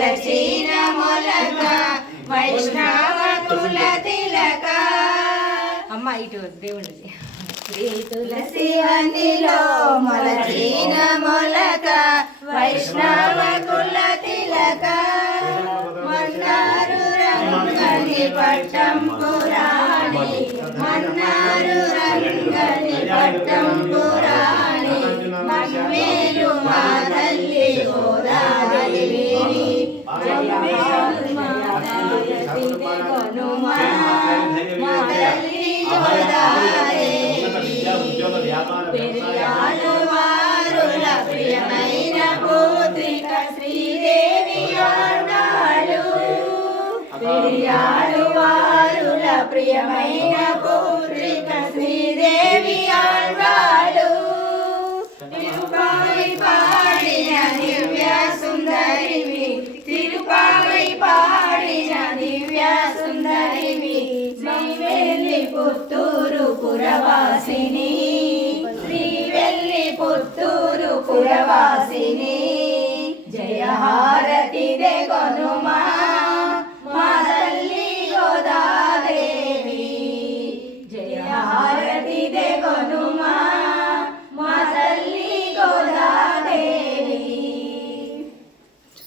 లచీన మొలక వైష్ణవ కుల తిలక. అమ్మ ఇటు దేవుడి శ్రీ తులసి వనిలో మలచీన మొలక వైష్ణవ కుల తిలక. మన్నారు రంగని పట్టం పురాణి మన్నారు రంగని పట్టం పురాణి మమ్మేలు మా తల్లి గోదాదేవి పెరియాలు వారుల ప్రియమైన పుత్రిక శ్రీదేవి ఆడాలు. పెరియాలు వారుల ప్రియమైన పుత్రిక శ్రీదేవి ఆడాలు. తిరుపావై పాడిన దివ్య సుందరివి తిరుపావై పాడిన దివ్య సుందరివి శ్రీవెల్లి పుత్తూరు పురవాసిని శ్రీవెల్లి పుత్తూరు పురవాసి.